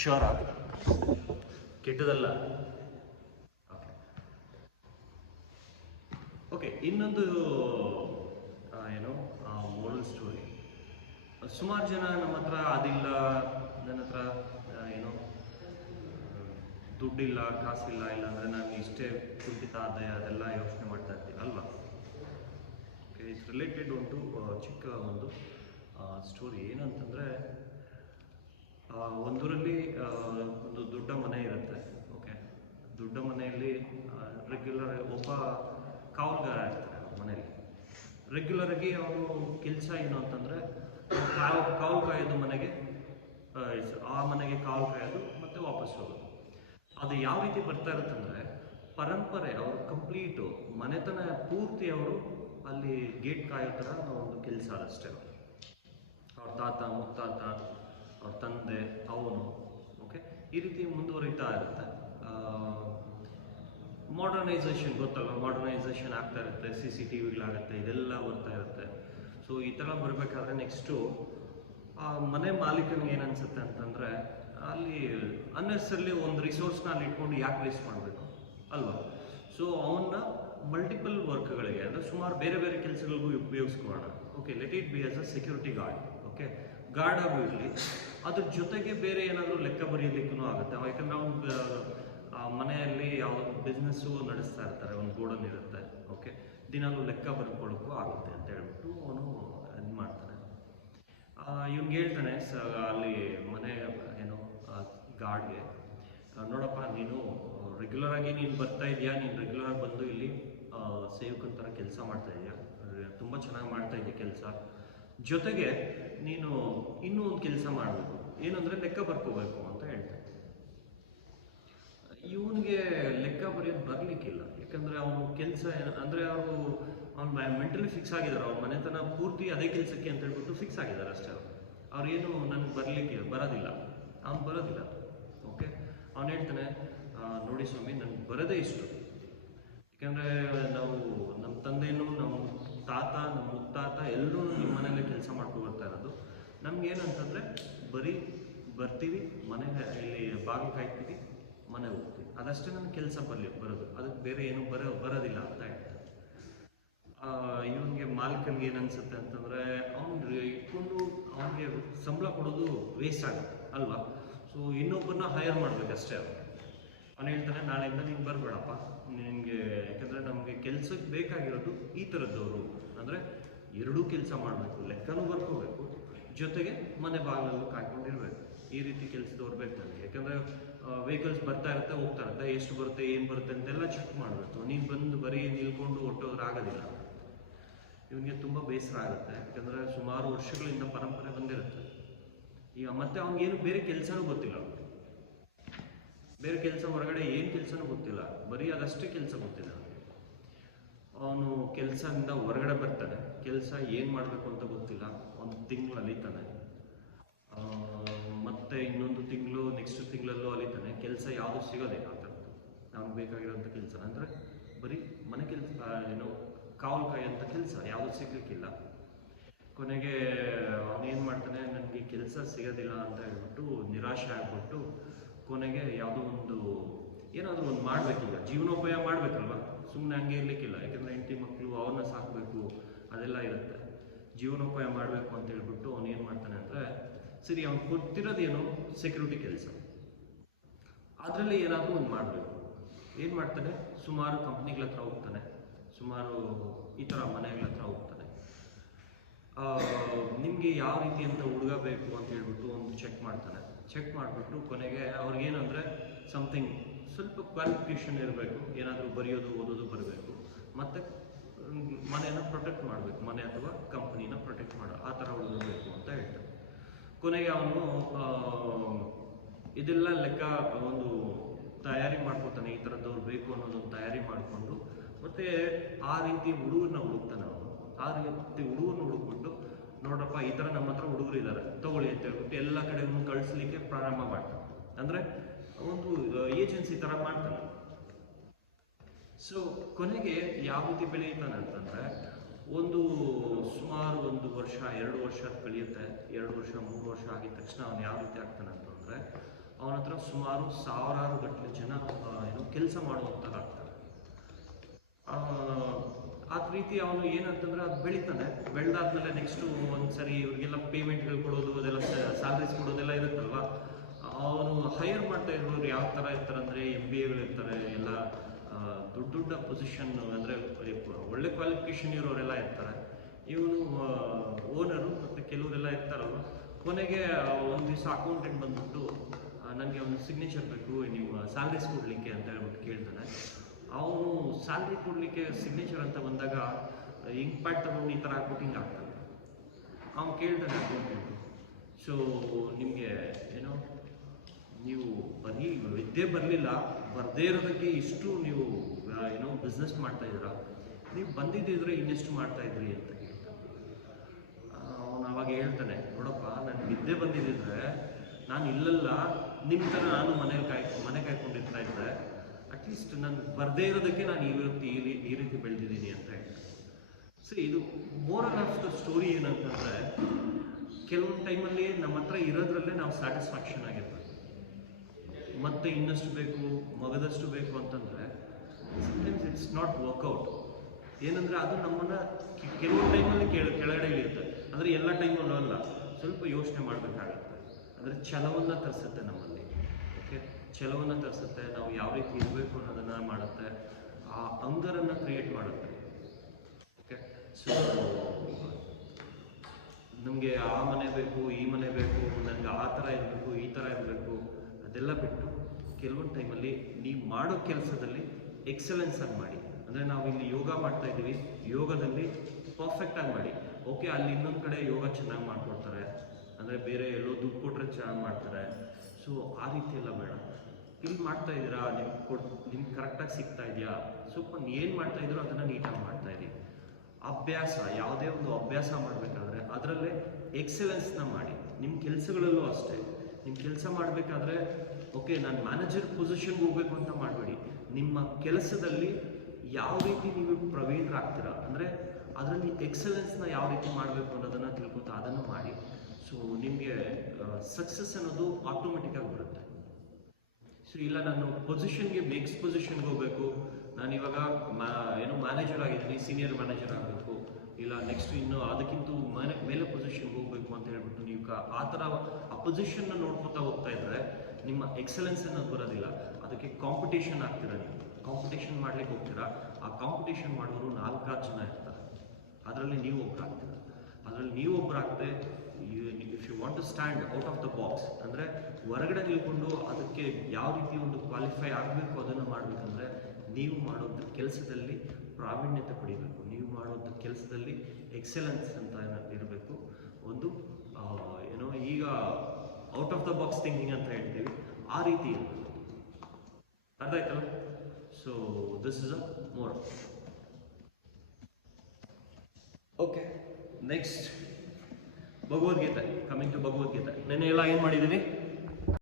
ಶೋರಾ ಕೆಟ್ಟದಲ್ಲ. Okay okay ಇನ್ನೊಂದು ಏನು moral story. ಸುಮಾರು ಜನ ನಮ್ಮ ಹತ್ರ ಅದಿಲ್ಲ, ನನ್ನ ಹತ್ರ ಏನು ದುಡ್ಡಿಲ್ಲ, ಕಾಸಿಲ್ಲ, ಇಲ್ಲಾಂದರೆ ನಾನು ಇಷ್ಟೇ ಕುಂಠಿತ ಆದಾಯ ಅದೆಲ್ಲ ಯೋಚನೆ ಮಾಡ್ತಾ ಇರ್ತೀವಿ ಅಲ್ವಾ. ಓಕೆ, ಇಟ್ಸ್ ರಿಲೇಟೆಡ್ ಒಂದು ಚಿಕ್ಕ ಒಂದು ಸ್ಟೋರಿ. ಏನಂತಂದರೆ ಒಂದೂರಲ್ಲಿ ಒಂದು ದೊಡ್ಡ ಮನೆ ಇರುತ್ತೆ. ಓಕೆ, ದೊಡ್ಡ ಮನೆಯಲ್ಲಿ ರೆಗ್ಯುಲರ್ ಒಬ್ಬ ಕಾವಲುಗಾರ ಇರ್ತಾರೆ ಮನೆಯಲ್ಲಿ. ರೆಗ್ಯುಲರಾಗಿ ಅವನು ಕೆಲಸ ಏನು ಅಂತಂದರೆ ಕಾವಲು ಕಾಯೋದು ಮನೆಗೆ, ಆ ಮನೆಗೆ ಕಾವಲು ಕಾಯೋದು ಮತ್ತು ವಾಪಸ್ ಹೋಗೋದು. ಅದು ಯಾವ ರೀತಿ ಬರ್ತಾ ಇರುತ್ತಂದರೆ ಪರಂಪರೆ, ಅವರು ಕಂಪ್ಲೀಟು ಮನೆತನ ಪೂರ್ತಿ ಅವರು ಅಲ್ಲಿ ಗೇಟ್ ಕಾಯೋ ಥರ ಒಂದು ಕೆಲಸ ಅಷ್ಟೇ. ಅವ್ರ ತಾತ ಮುತ್ತಾತ, ಅವ್ರ ತಂದೆ, ಅವನು, ಓಕೆ, ಈ ರೀತಿ ಮುಂದುವರಿತಾ ಇರುತ್ತೆ. ಮಾಡರ್ನೈಸೇಷನ್ ಗೊತ್ತಲ್ಲ, ಮಾಡರ್ನೈಸೇಷನ್ ಆಗ್ತಾ ಇರುತ್ತೆ, CCTVಗಳಾಗುತ್ತೆ, ಇದೆಲ್ಲ ಬರ್ತಾ ಇರುತ್ತೆ. ಸೊ ಈ ಥರ ಬರಬೇಕಾದ್ರೆ ನೆಕ್ಸ್ಟು ಮನೆ ಮಾಲೀಕನಿಗೆ ಏನನ್ಸುತ್ತೆ ಅಂತಂದರೆ ಅಲ್ಲಿ ಅನ್ನೆಸರ್ಲಿ ಒಂದು ರಿಸೋರ್ಸ್ನ ಅಲ್ಲಿ ಇಟ್ಕೊಂಡು ಯಾಕೆ ವೇಸ್ಟ್ ಮಾಡಬೇಕು ಅಲ್ವಾ. ಸೊ ಅವನ್ನ ಮಲ್ಟಿಪಲ್ ವರ್ಕ್ಗಳಿಗೆ, ಅಂದರೆ ಸುಮಾರು ಬೇರೆ ಬೇರೆ ಕೆಲಸಗಳಿಗೂ ಉಪಯೋಗಿಸ್ಕೊಳ್ಳೋಣ. Okay, let it be as a security guard. Okay, guard ಆಗಿ ಇರಲಿ, ಅದ್ರ ಜೊತೆಗೆ ಬೇರೆ ಏನಾದರೂ ಲೆಕ್ಕ ಬರೆಯಲಿಕ್ಕೂ ಆಗುತ್ತೆ. ಯಾಕಂದರೆ ಅವ್ನು ಮನೆಯಲ್ಲಿ ಯಾವುದೋ ಬಿಸ್ನೆಸ್ಸು ನಡೆಸ್ತಾ ಇರ್ತಾರೆ, ಒಂದು ಗೋಡನ್ ಇರುತ್ತೆ. ಓಕೆ, ದಿನಾಲೂ ಲೆಕ್ಕ ಬರ್ಕೊಳ್ಳೋಕ್ಕೂ ಆಗುತ್ತೆ ಅಂತ ಹೇಳ್ಬಿಟ್ಟು ಅವನು ಇದು ಮಾಡ್ತಾನೆ. ಇವ್ನಿಗೆ ಹೇಳ್ತಾನೆ ಅಲ್ಲಿ ಮನೆ ಏನು ಗಾರ್ಡ್ಗೆ, ನೋಡಪ್ಪ ನೀನು ರೆಗ್ಯುಲರಾಗಿ ನೀನು ಬರ್ತಾ ಇದೆಯಾ, ನೀನು ರೆಗ್ಯುಲರಾಗಿ ಬಂದು ಇಲ್ಲಿ ಸೇವಕನ ಥರ ಕೆಲಸ ಮಾಡ್ತಾ ಇದೆಯಾ, ತುಂಬ ಚೆನ್ನಾಗಿ ಮಾಡ್ತಾ ಇದೆಯಾ ಕೆಲಸ. ಜೊತೆಗೆ ನೀನು ಇನ್ನೂ ಒಂದು ಕೆಲಸ ಮಾಡಬೇಕು, ಏನಂದರೆ ಲೆಕ್ಕ ಬರ್ಕೋಬೇಕು ಅಂತ ಹೇಳ್ತಾನೆ. ಇವನಿಗೆ ಲೆಕ್ಕ ಬರೆಯೋದು ಬರಲಿಕ್ಕಿಲ್ಲ, ಯಾಕಂದರೆ ಅವನು ಕೆಲಸ ಅಂದರೆ ಅವರು ಮೆಂಟಲಿ ಫಿಕ್ಸ್ ಆಗಿದ್ದಾರೆ, ಅವ್ರ ಮನೆತನ ಪೂರ್ತಿ ಅದೇ ಕೆಲಸಕ್ಕೆ ಅಂತ ಹೇಳ್ಬಿಟ್ಟು ಫಿಕ್ಸ್ ಆಗಿದ್ದಾರೆ ಅಷ್ಟೇ. ಅವ್ರೇನು ನನಗೆ ಬರೋದಿಲ್ಲ, ಅವ್ನು ಬರೋದಿಲ್ಲ. ಓಕೆ, ಅವನು ಹೇಳ್ತಾನೆ, ನೋಡಿ ಸ್ವಾಮಿ, ನನಗೆ ಬರೋದೇ ಇಷ್ಟು, ಯಾಕಂದರೆ ನಾವು ನಮ್ಮ ತಂದೆನೂ, ನಮ್ಮ ತಾತ, ನಮ್ಮ ಮುತ್ತಾತ ಎಲ್ಲರೂ ನಿಮ್ಮ ಮನೇಲಿ ಕೆಲಸ ಮಾಡ್ಕೊಂಡು ಬರ್ತಾ ಇರೋದು. ನಮ್ಗೇನಂತಂದರೆ ಬರೀ ಬರ್ತೀವಿ, ಮನೆಗೆ ಇಲ್ಲಿ ಬಾಗಿಲು ಕಾಯ್ತೀವಿ, ಮನೆ ಹೋಗ್ತೀವಿ, ಅದಷ್ಟೇ ನನ್ನ ಕೆಲಸ ಬರೋದು, ಅದಕ್ಕೆ ಬೇರೆ ಏನು ಬರೋದಿಲ್ಲ ಅಂತ ಹೇಳ್ತಾರೆ. ಇವನಿಗೆ ಮಾಲೀಕನಿಗೆ ಏನು ಅನ್ಸುತ್ತೆ ಅಂತಂದರೆ ಅವ್ನು ಇಟ್ಕೊಂಡು ಅವನಿಗೆ ಸಂಬಳ ಕೊಡೋದು ವೇಸ್ಟ್ ಆಗುತ್ತೆ ಅಲ್ವಾ. ಸೊ ಇನ್ನೊಬ್ಬರನ್ನ ಹೈಯರ್ ಮಾಡಬೇಕಷ್ಟೇ. ಅವನು ಹೇಳ್ತಾನೆ, ನಾಳೆಯಿಂದ ನೀನು ಬರಬೇಡಪ್ಪ, ನಿನಗೆ, ಯಾಕಂದರೆ ನಮಗೆ ಕೆಲಸಕ್ಕೆ ಬೇಕಾಗಿರೋದು ಈ ಥರದ್ದವರು, ಅಂದರೆ ಎರಡೂ ಕೆಲಸ ಮಾಡಬೇಕು, ಲೆಕ್ಕನೂ ಬರ್ಕೋಬೇಕು, ಜೊತೆಗೆ ಮನೆ ಬಾಗಿಲಲ್ಲೂ ಕಾಯ್ಕೊಂಡಿರ್ಬೇಕು. ಈ ರೀತಿ ಕೆಲಸದವ್ರು ಬೇಕು ನನಗೆ. ಯಾಕಂದರೆ ವೆಹಿಕಲ್ಸ್ ಬರ್ತಾ ಇರುತ್ತೆ, ಹೋಗ್ತಾ ಇರುತ್ತೆ, ಎಷ್ಟು ಬರುತ್ತೆ, ಏನು ಬರುತ್ತೆ ಅಂತೆಲ್ಲ ಚೆಕ್ ಮಾಡಬೇಕು. ನೀನು ಬಂದು ಬರೀ ನಿಲ್ಕೊಂಡು ಹೊಟ್ಟೋದ್ರೆ ಆಗೋದಿಲ್ಲ. ಇವನಿಗೆ ತುಂಬ ಬೇಸರ ಆಗುತ್ತೆ, ಯಾಕಂದರೆ ಸುಮಾರು ವರ್ಷಗಳಿಂದ ಪರಂಪರೆ ಬಂದಿರುತ್ತೆ. ಈಗ ಮತ್ತೆ ಅವ್ನಿಗೇನು ಬೇರೆ ಕೆಲಸನೂ ಗೊತ್ತಿಲ್ಲ, ಬೇರೆ ಕೆಲಸ ಹೊರಗಡೆ ಏನು ಕೆಲಸನೂ ಗೊತ್ತಿಲ್ಲ, ಬರೀ ಅದಷ್ಟೇ ಕೆಲಸ ಗೊತ್ತಿಲ್ಲ ಅವನಿಗೆ. ಅವನು ಕೆಲಸದಿಂದ ಹೊರಗಡೆ ಬರ್ತಾನೆ, ಕೆಲಸ ಏನು ಮಾಡಬೇಕು ಅಂತ ಗೊತ್ತಿಲ್ಲ. ಒಂದು ತಿಂಗಳು ಅಲಿತಾನೆ, ಮತ್ತೆ ಇನ್ನೊಂದು ತಿಂಗಳು, ನೆಕ್ಸ್ಟ್ ತಿಂಗಳಲ್ಲೂ ಅಲಿತಾನೆ. ಕೆಲಸ ಯಾವುದು ಸಿಗೋದಿಲ್ಲ ಅಂತ ಅವ್ನಿಗೆ ಬೇಕಾಗಿರೋಂಥ ಕೆಲಸ, ಅಂದರೆ ಬರೀ ಮನೆ ಕೆಲಸ, ಏನು ಕಾವಲು ಕಾಯೋಂಥ ಕೆಲಸ ಯಾವುದು ಸಿಗಲಿಕ್ಕಿಲ್ಲ. ಕೊನೆಗೆ ಅವನೇನು ಮಾಡ್ತಾನೆ, ನನಗೆ ಕೆಲಸ ಸಿಗೋದಿಲ್ಲ ಅಂತ ಹೇಳ್ಬಿಟ್ಟು ನಿರಾಶೆ ಆಗ್ಬಿಟ್ಟು ಕೊನೆಗೆ ಯಾವುದೋ ಒಂದು ಏನಾದರೂ ಒಂದು ಮಾಡಬೇಕೀಗ, ಜೀವನೋಪಾಯ ಮಾಡಬೇಕಲ್ವ, ಸುಮ್ಮನೆ ಹಂಗೆ ಇರಲಿಕ್ಕಿಲ್ಲ. ಯಾಕಂದರೆ ಹೆಂಡತಿ ಮಕ್ಕಳು ಅವನ್ನ ಸಾಕಬೇಕು, ಅದೆಲ್ಲ ಇರುತ್ತೆ, ಜೀವನೋಪಾಯ ಮಾಡಬೇಕು ಅಂತ ಹೇಳ್ಬಿಟ್ಟು ಅವನು ಏನು ಮಾಡ್ತಾನೆ ಅಂದರೆ, ಸರಿ ಅವ್ನು ಗೊತ್ತಿರೋದೇನು ಸೆಕ್ಯೂರಿಟಿ ಕೆಲಸ, ಅದರಲ್ಲಿ ಏನಾದರೂ ಒಂದು ಮಾಡಬೇಕು. ಏನು ಮಾಡ್ತಾನೆ, ಸುಮಾರು ಕಂಪ್ನಿಗಳ ಹತ್ರ ಹೋಗ್ತಾನೆ, ಸುಮಾರು ಈ ಥರ ಮನೆಗಳ ಹತ್ರ ಹೋಗ್ತಾನೆ. ನಿಮಗೆ ಯಾವ ರೀತಿಯಂಥ ಹುಡುಗ ಬೇಕು ಅಂತ ಹೇಳ್ಬಿಟ್ಟು ಒಂದು ಚೆಕ್ ಮಾಡ್ತಾನೆ. ಚೆಕ್ ಮಾಡಿಬಿಟ್ಟು ಕೊನೆಗೆ ಅವ್ರಿಗೇನಂದರೆ ಸಮಥಿಂಗ್ ಸ್ವಲ್ಪ ಕ್ವಾಲಿಫಿಕೇಷನ್ ಇರಬೇಕು, ಏನಾದರೂ ಬರೆಯೋದು ಓದೋದು ಬರಬೇಕು, ಮತ್ತು ಮನೆಯನ್ನು ಪ್ರೊಟೆಕ್ಟ್ ಮಾಡಬೇಕು, ಮನೆ ಅಥವಾ ಕಂಪ್ನಿನ ಪ್ರೊಟೆಕ್ಟ್ ಮಾಡೋ ಆ ಥರ ಹುಡುಗ ಬೇಕು ಅಂತ ಹೇಳ್ತಾನೆ. ಕೊನೆಗೆ ಅವನು ಇದೆಲ್ಲ ಲೆಕ್ಕ ಒಂದು ತಯಾರಿ ಮಾಡ್ಕೊತಾನೆ, ಈ ಥರದವ್ರು ಬೇಕು ಅನ್ನೋದೊಂದು ತಯಾರಿ ಮಾಡಿಕೊಂಡು, ಮತ್ತು ಆ ರೀತಿ ಹುಡುಗರನ್ನ ಹುಡುಕ್ತಾನೆ ಅವನು. ಆ ರೀತಿ ಹುಡುಗರನ್ನ ಹುಡುಕ್ಬಿಟ್ಟು, ನೋಡ್ರಪ್ಪ ಈ ಥರ ನಮ್ಮ ಹತ್ರ ಹುಡುಗರು ಇದ್ದಾರೆ, ತಗೊಳ್ಳಿ ಅಂತ ಹೇಳ್ಬಿಟ್ಟು ಎಲ್ಲ ಕಡೆಗೂ ಕಳಿಸ್ಲಿಕ್ಕೆ ಪ್ರಾರಂಭ ಮಾಡ್ತಾನೆ. ಅಂದರೆ ಒಂದು ಏಜೆನ್ಸಿ ಥರ ಮಾಡ್ತಾನೆ. ಸೊ ಕೊನೆಗೆ ಯಾವ ರೀತಿ ಬೆಳೆಯುತ್ತಾನೆ ಅಂತಂದರೆ, ಒಂದು ಸುಮಾರು 1 ವರ್ಷ 2 ವರ್ಷ ಕಳೆಯುತ್ತೆ. 2 ವರ್ಷ 3 ವರ್ಷ ಆಗಿದ ತಕ್ಷಣ ಅವನು ಯಾವ ರೀತಿ ಆಗ್ತಾನೆ ಅಂತಂದರೆ, ಅವನ ಸುಮಾರು ಸಾವಿರಾರು ಗಟ್ಟಲೆ ಜನ ಕೆಲಸ ಮಾಡುವಂಥದ್ದಾಗ್ತಾರೆ. ಆ ರೀತಿ ಅವನು ಏನಂತಂದ್ರೆ ಅದು ಬೆಳಿತಾನೆ. ಬೆಳೆದಾದ್ಮೇಲೆ ನೆಕ್ಸ್ಟು ಒಂದ್ಸರಿ ಇವ್ರಿಗೆಲ್ಲ ಪೇಮೆಂಟ್ಗಳು ಕೊಡೋದು, ಅದೆಲ್ಲ ಸ್ಯಾಲ್ರೀಸ್ ಕೊಡೋದೆಲ್ಲ ಇರುತ್ತಲ್ವ. ಅವನು ಹೈಯರ್ ಮಾಡ್ತಾ ಇರೋರು ಯಾವ ಥರ ಇರ್ತಾರೆ ಅಂದರೆ MBAಗಳು ಇರ್ತಾರೆ, ಎಲ್ಲ ದೊಡ್ಡ ದೊಡ್ಡ ಪೊಸಿಷನ್ ಅಂದರೆ ಒಳ್ಳೆ ಕ್ವಾಲಿಫಿಕೇಷನ್ ಇರೋರೆಲ್ಲ ಇರ್ತಾರೆ. ಇವನು ಓನರು ಮತ್ತು ಕೆಲವರೆಲ್ಲ ಇರ್ತಾರಲ್ವ. ಕೊನೆಗೆ ಒಂದು ದಿವಸ ಅಕೌಂಟೆಂಟ್ ಬಂದ್ಬಿಟ್ಟು ನನಗೆ ಒಂದು ಸಿಗ್ನೇಚರ್ ಬೇಕು ನೀವು ಸ್ಯಾಲ್ರೀಸ್ ಕೊಡಲಿಕ್ಕೆ ಅಂತ ಹೇಳ್ಬಿಟ್ಟು ಕೇಳ್ತಾನೆ. ಅವನು ಸ್ಯಾಲ್ರಿ ಕೊಡಲಿಕ್ಕೆ ಸಿಗ್ನೇಚರ್ ಅಂತ ಬಂದಾಗ ಇಂಕ್ ಪ್ಯಾಡ್ ತಗೊಂಡು ಈ ಥರ ಹಾಕ್ಬಿಟ್ಟು ಹಿಂಗೆ ಆಗ್ತಾನೆ. ಅವನು ಕೇಳ್ತಾನೆ ಅಕೌಂಟೆಂಟು, ಸೊ ನಿಮಗೆ ಏನೋ ನೀವು ಬರೀ ವಿದ್ಯೆ ಬರಲಿಲ್ಲ, ಬರದೇ ಇರೋದಕ್ಕೆ ಇಷ್ಟು ನೀವು ಬಿಸ್ನೆಸ್ ಮಾಡ್ತಾ ಇದ್ದೀರಾ, ನೀವು ಬಂದಿದ್ದಿದ್ರೆ ಇನ್ನೆಷ್ಟು ಮಾಡ್ತಾ ಇದ್ರಿ ಅಂತ ಕೇಳ್ತಾನೆ. ಅವನು ಅವಾಗ ಹೇಳ್ತಾನೆ, ನೋಡಪ್ಪ ನಾನು ವಿದ್ಯೆ ಬಂದಿದ್ದಿದ್ರೆ ನಾನು ಇಲ್ಲೆಲ್ಲ ನಿಮ್ಮ ಥರ ನಾನು ಮನೆ ಕಾಯ್ಕೊಂಡಿರ್ತಾ ಇದ್ದೆ. ಅಟ್ಲೀಸ್ಟ್ ನಾನು ಬರದೇ ಇರೋದಕ್ಕೆ ನಾನು ಈ ರೀತಿ ಬೆಳೆದಿದ್ದೀನಿ ಅಂತ ಹೇಳ್ತಾರೆ. ಸೊ ಇದು ಮೋರಲ್ ಆಫ್ ದ ಸ್ಟೋರಿ ಏನಂತಂದರೆ, ಕೆಲವೊಂದು ಟೈಮಲ್ಲಿ ನಮ್ಮ ಹತ್ರ ಇರೋದ್ರಲ್ಲೇ ನಾವು ಸ್ಯಾಟಿಸ್ಫ್ಯಾಕ್ಷನ್ ಆಗಿರ್ತೀವಿ. ಮತ್ತೆ ಇನ್ನಷ್ಟು ಬೇಕು, ಮಗದಷ್ಟು ಬೇಕು ಅಂತಂದರೆ ಸಮ್ಟೈಮ್ಸ್ ಇಟ್ಸ್ ನಾಟ್ ವರ್ಕೌಟ್. ಏನಂದರೆ ಅದು ನಮ್ಮನ್ನು ಕೆಲವೊಂದು ಟೈಮಲ್ಲಿ ಕೆಳಗಡೆ ಇರುತ್ತೆ, ಅಂದರೆ ಎಲ್ಲ ಟೈಮಲ್ಲೂ ಅಲ್ಲ, ಸ್ವಲ್ಪ ಯೋಚನೆ ಮಾಡಬೇಕಾಗತ್ತೆ. ಅಂದರೆ ಛಲವನ್ನು ತರಿಸುತ್ತೆ ನಮ್ಮಲ್ಲಿ. ಓಕೆ, ಛಲವನ್ನು ತರಿಸುತ್ತೆ, ನಾವು ಯಾವ ರೀತಿ ಇರಬೇಕು ಅನ್ನೋದನ್ನು ಮಾಡುತ್ತೆ, ಆ ಅಂಗರನ್ನು ಕ್ರಿಯೇಟ್ ಮಾಡುತ್ತೆ. ಓಕೆ, ಸೊ ನಮಗೆ ಆ ಮನೆ ಬೇಕು, ಈ ಮನೆ ಬೇಕು, ನನಗೆ ಆ ಥರ ಇರಬೇಕು, ಈ ಥರ ಇರಬೇಕು, ಅದೆಲ್ಲ ಬಿಟ್ಟು ಕೆಲವೊಂದು ಟೈಮಲ್ಲಿ ನೀವು ಮಾಡೋ ಕೆಲಸದಲ್ಲಿ ಎಕ್ಸಲೆನ್ಸ್ ಆಗಿ ಮಾಡಿ. ಅಂದರೆ ನಾವು ಇಲ್ಲಿ ಯೋಗ ಮಾಡ್ತಾ ಇದ್ದೀವಿ, ಯೋಗದಲ್ಲಿ ಪರ್ಫೆಕ್ಟಾಗಿ ಮಾಡಿ. ಓಕೆ, ಅಲ್ಲಿ ಇನ್ನೊಂದು ಕಡೆ ಯೋಗ ಚೆನ್ನಾಗಿ ಮಾಡ್ಕೊಡ್ತಾರೆ, ಅಂದರೆ ಬೇರೆ ಎಲ್ಲೋ ದುಡ್ಡು ಕೊಟ್ಟರೆ ಚೆನ್ನಾಗಿ ಮಾಡ್ತಾರೆ. ಸೊ ಆ ರೀತಿ ಎಲ್ಲ ಬೇಡ. ಇಲ್ಲಿ ಮಾಡ್ತಾ ಇದ್ದೀರಾ, ನಿಮ್ಗೆ ಕರೆಕ್ಟಾಗಿ ಸಿಗ್ತಾ ಇದೆಯಾ, ಸ್ವಲ್ಪ ಏನು ಮಾಡ್ತಾ ಇದ್ದೀರೋ ಅದನ್ನು ನೀಟಾಗಿ ಮಾಡ್ತಾ ಇದ್ದೀವಿ. ಅಭ್ಯಾಸ, ಯಾವುದೇ ಒಂದು ಅಭ್ಯಾಸ ಮಾಡಬೇಕಾದ್ರೆ ಅದರಲ್ಲೇ ಎಕ್ಸಲೆನ್ಸ್ನ ಮಾಡಿ. ನಿಮ್ಮ ಕೆಲಸಗಳಲ್ಲೂ ಅಷ್ಟೇ, ನಿಮ್ಮ ಕೆಲಸ ಮಾಡಬೇಕಾದ್ರೆ ಓಕೆ ನಾನು ಮ್ಯಾನೇಜರ್ ಪೊಸಿಷನ್ಗೆ ಹೋಗ್ಬೇಕು ಅಂತ ಮಾಡಬೇಡಿ. ನಿಮ್ಮ ಕೆಲಸದಲ್ಲಿ ಯಾವ ರೀತಿ ನೀವು ಪ್ರವೀಣರಾಗ್ತೀರಾ, ಅಂದರೆ ಅದರಲ್ಲಿ ಎಕ್ಸಲೆನ್ಸ್ನ ಯಾವ ರೀತಿ ಮಾಡಬೇಕು ಅನ್ನೋದನ್ನು ತಿಳ್ಕೊತಾ ಅದನ್ನು ಮಾಡಿ. ಸೊ ನಿಮಗೆ ಸಕ್ಸಸ್ ಅನ್ನೋದು ಆಟೋಮೆಟಿಕ್ಕಾಗಿ ಬರುತ್ತೆ. ಸೊ ಇಲ್ಲ ನಾನು ಪೊಸಿಷನ್ಗೆ ನೆಕ್ಸ್ಟ್ ಪೊಸಿಷನ್ಗೆ ಹೋಗಬೇಕು, ನಾನು ಇವಾಗ ಮ್ಯಾನೇಜರ್ ಆಗಿದ್ದೀನಿ, ಸೀನಿಯರ್ ಮ್ಯಾನೇಜರ್ ಆಗಬೇಕು, ಇಲ್ಲ ನೆಕ್ಸ್ಟ್ ಇನ್ನು ಅದಕ್ಕಿಂತ ಮೇಲೆ ಪೊಸಿಷನ್ಗೆ ಹೋಗಬೇಕು ಅಂತ ಹೇಳ್ಬಿಟ್ಟು ನೀವು ಆ ಥರ ಆ ಪೊಸಿಷನ್ನ ನೋಡ್ಕೊತಾ ಹೋಗ್ತಾ ಇದ್ರೆ ನಿಮ್ಮ ಎಕ್ಸಲೆನ್ಸ್ ಅನ್ನೋದು ಬರೋದಿಲ್ಲ. ಅದಕ್ಕೆ ಕಾಂಪಿಟೇಷನ್ ಆಗ್ತೀರಾ. ನೀವು ಕಾಂಪಿಟೇಷನ್ ಮಾಡ್ಲಿಕ್ಕೆ ಹೋಗ್ತೀರಾ, ಆ ಕಾಂಪಿಟೇಷನ್ ಮಾಡೋರು 4-6 ಜನ ಇರ್ತಾರೆ, ಅದರಲ್ಲಿ ನೀವು ಒಬ್ಬರಾಗ್ತೀರ. ಅದರಲ್ಲಿ ನೀವು ಒಬ್ಬರಾಗದೆ if you want to stand out of the box, ಅಂದರೆ ಹೊರಗಡೆ ನಿಲ್ಕೊಂಡು ಅದಕ್ಕೆ ಯಾವ ರೀತಿ ಒಂದು ಕ್ವಾಲಿಫೈ ಆಗಬೇಕು ಅದನ್ನು ಮಾಡಬೇಕಂದ್ರೆ ನೀವು ಮಾಡೋದು ಕೆಲಸದಲ್ಲಿ ಪ್ರಾವೀಣ್ಯತೆ ಪಡಿಬೇಕು, ನೀವು ಮಾಡೋದು ಕೆಲಸದಲ್ಲಿ ಎಕ್ಸಲೆನ್ಸ್ ಅಂತ ಇರಬೇಕು. ಒಂದು ಈಗ out of the box thinking ಅಂತ ಹೇಳ್ತೀವಿ, ಆ ರೀತಿ ಇರಬೇಕು. ಅರ್ಥ ಆಯ್ತಲ್ಲ? So this is a more. Okay, next Bhagavad Gita. Coming to Bhagavad Gita. ನೆನ್ನೆ ಎಲ್ಲ ಏನು ಮಾಡಿದ್ದೀವಿ?